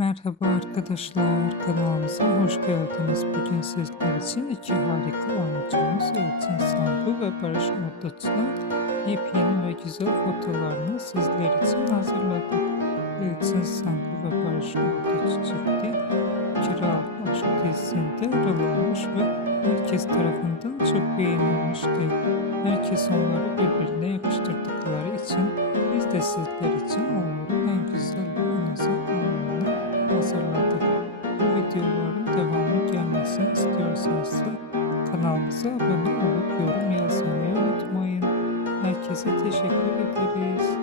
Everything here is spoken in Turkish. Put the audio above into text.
Merhaba arkadaşlar, kanalımıza hoş geldiniz. Bugün sizler için iki harika oyuncumuz Elçin Sangu ve Barış Arduç'un yepyeni ve güzel fotolarını sizler için hazırladık. Elçin Sangu ve Barış Arduç çifti Kiralık Aşk dizisinde rol almış ve herkes tarafından çok beğenilmişti. Herkes onları birbirine yakıştırdıkları için biz de sizler için onların en güzel ve en özel anlarını hazırladık. Bu videoların devamı gelmesini istiyorsanız kanalımıza abone olup yorum yazmayı unutmayın. Herkese teşekkür ederiz.